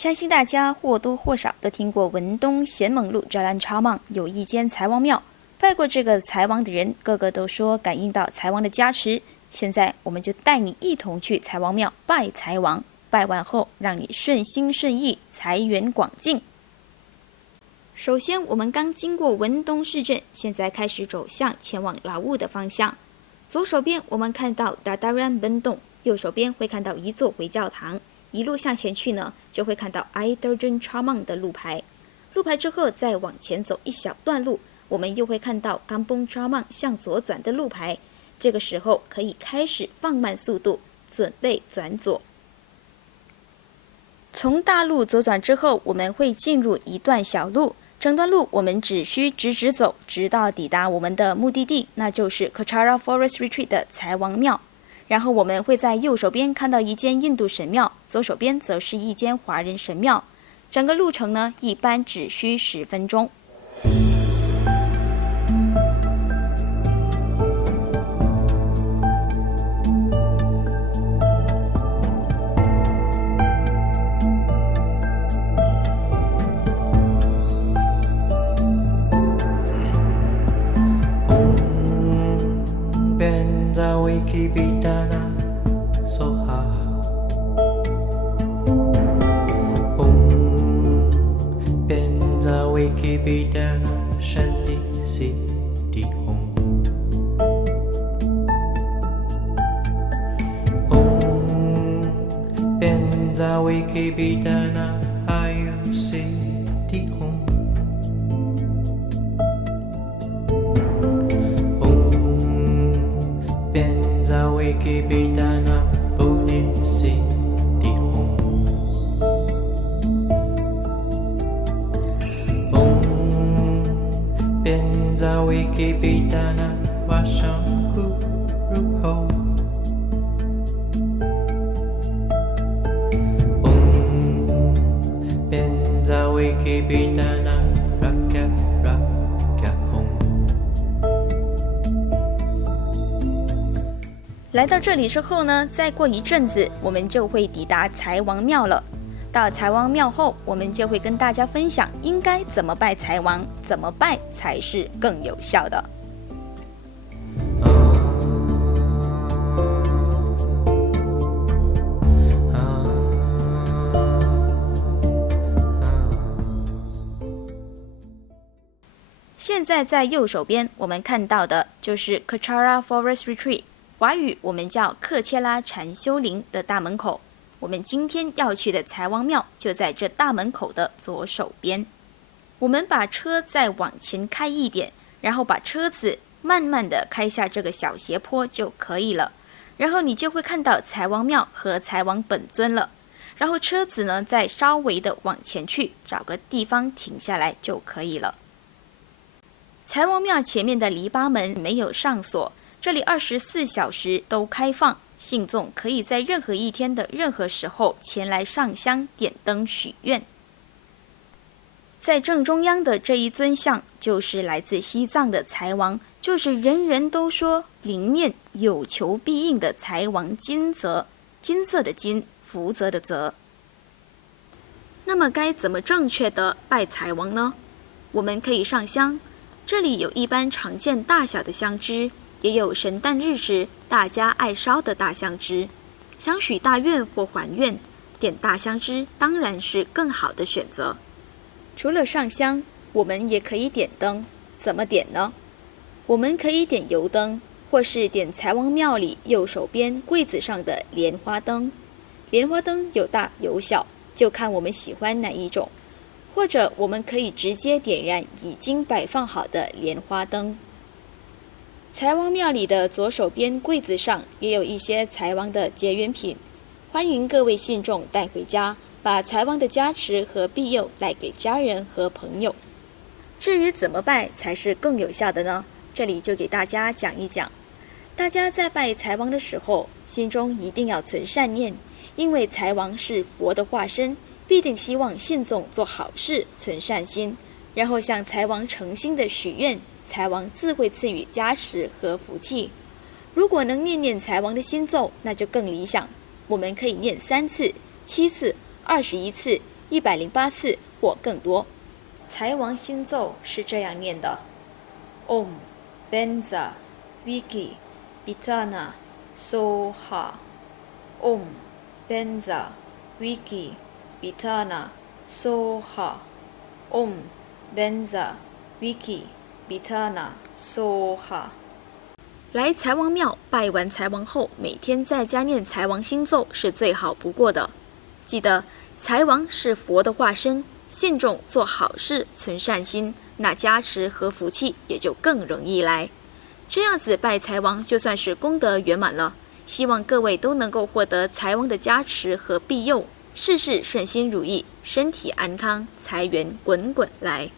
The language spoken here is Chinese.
相信大家或多或少都听过文东贤猛路扎兰超梦有一间财王庙，拜过这个财王的人，个个都说感应到财王的加持。现在我们就带你一同去财王庙拜财王，拜完后让你顺心顺意，财源广进。首先，我们刚经过文东市镇，现在开始走向前往劳务的方向。左手边我们看到达达然本洞，右手边会看到一座回教堂。一路向前去呢，就会看到 Aiderjan Chamang 的路牌。路牌之后再往前走一小段路，我们又会看到 Kampung Chamang 向左转的路牌。这个时候可以开始放慢速度，准备转左。从大路左转之后，我们会进入一段小路，整段路我们只需直走，直到抵达我们的目的地，那就是 Kachara Forest Retreat 的财王庙。然后我们会在右手边看到一间印度神庙，左手边则是一间华人神庙。整个路程呢，一般只需10分钟。Bidana Shanti Siddhi Om Om Benza Wiki Bidana Ayu Siddhi Om Om Benza Wiki Bidana Bodhi Siddhi Om Benza Wiki Bidana Vashanku Ruho Om Benza Wiki Bidana Rakya Rakya Om。 来到这里之后呢，再过一阵子，我们就会抵达财王庙了。到财王庙后，我们就会跟大家分享应该怎么拜财王，怎么拜才是更有效的。现在在右手边我们看到的就是 Kachara Forest Retreat， 华语我们叫克切拉禅修林的大门口。我们今天要去的财王庙就在这大门口的左手边。我们把车再往前开一点，然后把车子慢慢的开下这个小斜坡就可以了。然后你就会看到财王庙和财王本尊了。然后车子呢再稍微的往前去，找个地方停下来就可以了。财王庙前面的篱笆门没有上锁，这里24小时都开放。信众可以在任何一天的任何时候前来上香点灯许愿。在正中央的这一尊像就是来自西藏的财王，就是人人都说灵验有求必应的财王金泽，金色的金，福泽的泽。那么该怎么正确的拜财王呢？我们可以上香，这里有一般常见大小的香枝，也有神诞日时大家爱烧的大香枝。想许大愿或还愿，点大香枝当然是更好的选择。除了上香，我们也可以点灯。怎么点呢？我们可以点油灯，或是点财王庙里右手边柜子上的莲花灯。莲花灯有大有小，就看我们喜欢哪一种。或者我们可以直接点燃已经摆放好的莲花灯。财王庙里的左手边柜子上也有一些财王的结缘品，欢迎各位信众带回家，把财王的加持和庇佑带给家人和朋友。至于怎么拜才是更有效的呢？这里就给大家讲一讲。大家在拜财王的时候，心中一定要存善念，因为财王是佛的化身，必定希望信众做好事，存善心，然后向财王诚心的许愿，财王自会赐予加持和福气。如果能念念财王的心咒，那就更理想。我们可以念3次、7次、21次， 108次或更多。财王星咒是这样念的 ：Om Benza Viki Bitana Soha Om Benza Viki Bitana Soha Om Benza Viki Bitana Soha。来财王庙拜完财王后，每天在家念财王星咒是最好不过的。记得，财王是佛的化身，信众做好事、存善心，那加持和福气也就更容易来。这样子拜财王就算是功德圆满了。希望各位都能够获得财王的加持和庇佑，事事顺心如意，身体安康，财源滚滚来。